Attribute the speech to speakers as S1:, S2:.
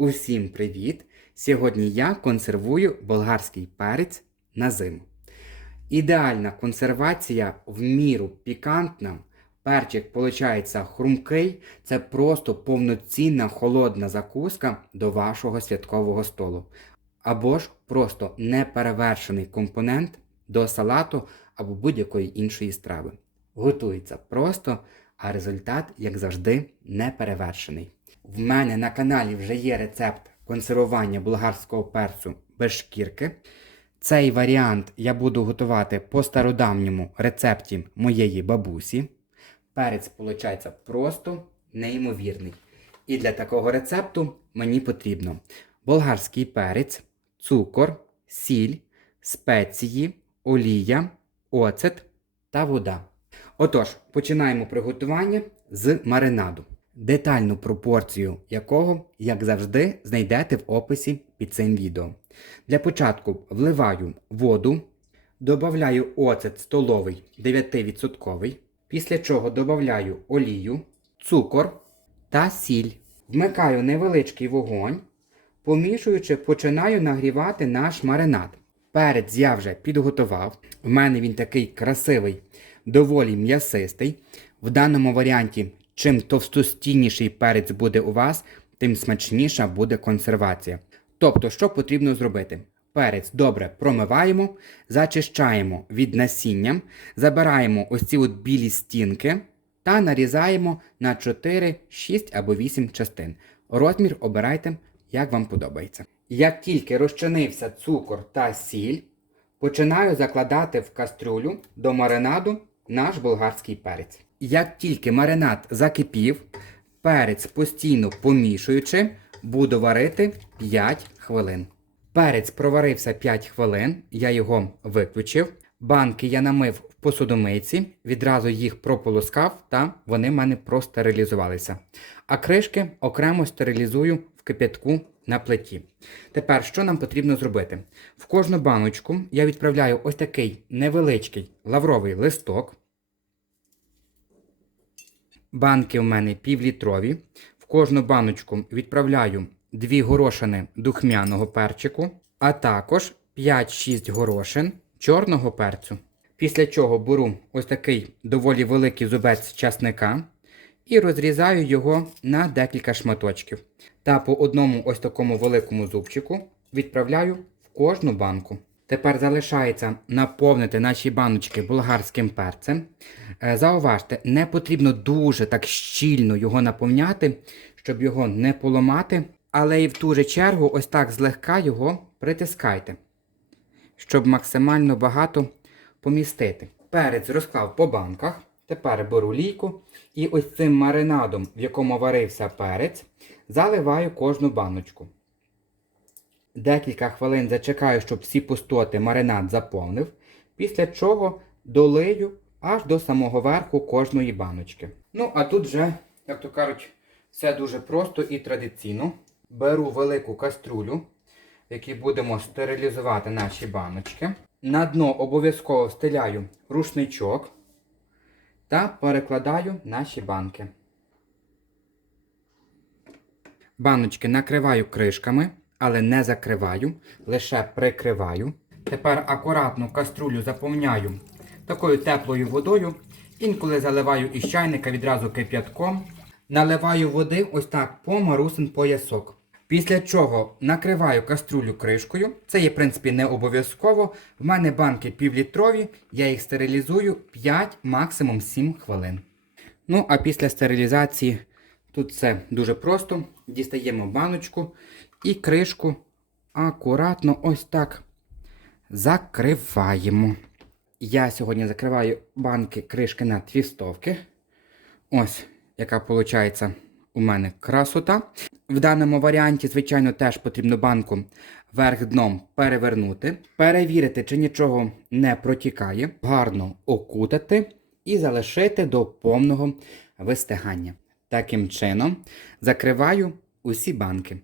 S1: Усім привіт! Сьогодні я консервую болгарський перець на зиму. Ідеальна консервація в міру пікантна. Перчик виходить хрумкий. Це просто повноцінна холодна закуска до вашого святкового столу. Або ж просто неперевершений компонент до салату або будь-якої іншої страви. Готується просто, а результат, як завжди, неперевершений. В мене на каналі вже є рецепт консервування болгарського перцю без шкірки. Цей варіант я буду готувати по стародавньому рецепті моєї бабусі. Перець, виходить, просто неймовірний. І для такого рецепту мені потрібно болгарський перець, цукор, сіль, спеції, олія, оцет та вода. Отож, починаємо приготування з маринаду, детальну пропорцію якого, як завжди, знайдете в описі під цим відео. Для початку вливаю воду, додаю оцет столовий 9%, після чого додаю олію, цукор та сіль. Вмикаю невеличкий вогонь, помішуючи, починаю нагрівати наш маринад. Перець я вже підготував. В мене він такий красивий, доволі м'ясистий. В даному варіанті, чим товстостінніший перець буде у вас, тим смачніша буде консервація. Тобто, що потрібно зробити? Перець добре промиваємо, зачищаємо від насіння, забираємо ось ці от білі стінки та нарізаємо на 4, 6 або 8 частин. Розмір обирайте, як вам подобається. Як тільки розчинився цукор та сіль, починаю закладати в кастрюлю до маринаду наш болгарський перець. Як тільки маринад закипів, перець постійно помішуючи, буду варити 5 хвилин. Перець проварився 5 хвилин, я його виключив. Банки я намив в посудомийці, відразу їх прополоскав та вони в мене простерилізувалися. А кришки окремо стерилізую в кип'ятку на плиті. Тепер що нам потрібно зробити? В кожну баночку я відправляю ось такий невеличкий лавровий листок. Банки у мене півлітрові. В кожну баночку відправляю 2 горошини духмяного перчику, а також 5-6 горошин чорного перцю. Після чого беру ось такий доволі великий зубець часника і розрізаю його на декілька шматочків. Та по одному ось такому великому зубчику відправляю в кожну банку. Тепер залишається наповнити наші баночки болгарським перцем. Е, Зауважте, не потрібно дуже так щільно його наповняти, щоб його не поламати, але і в ту же чергу ось так злегка його притискайте, щоб максимально багато помістити. Перець розклав по банках. Тепер беру лійку і ось цим маринадом, в якому варився перець, заливаю кожну баночку. Декілька хвилин зачекаю, щоб всі пустоти маринад заповнив, після чого долию аж до самого верху кожної баночки. Ну, а тут вже, як то кажуть, все дуже просто і традиційно. Беру велику каструлю, в якій будемо стерилізувати наші баночки. На дно обов'язково встиляю рушничок та перекладаю наші банки. Баночки накриваю кришками, але не закриваю, лише прикриваю. Тепер акуратно каструлю заповняю такою теплою водою. Інколи заливаю із чайника відразу кип'ятком. Наливаю води ось так по марусин поясок. Після чого накриваю каструлю кришкою. Це є, в принципі, не обов'язково. В мене банки півлітрові, я їх стерилізую 5, максимум 7 хвилин. Ну, а після стерилізації тут все дуже просто. Дістаємо баночку і кришку акуратно ось так закриваємо. Я сьогодні закриваю банки кришки на твістовки. Ось, яка виходить у мене красота. В даному варіанті, звичайно, теж потрібно банку верх дном перевернути, перевірити, чи нічого не протікає, гарно окутати і залишити до повного вистигання. Таким чином, закриваю усі банки.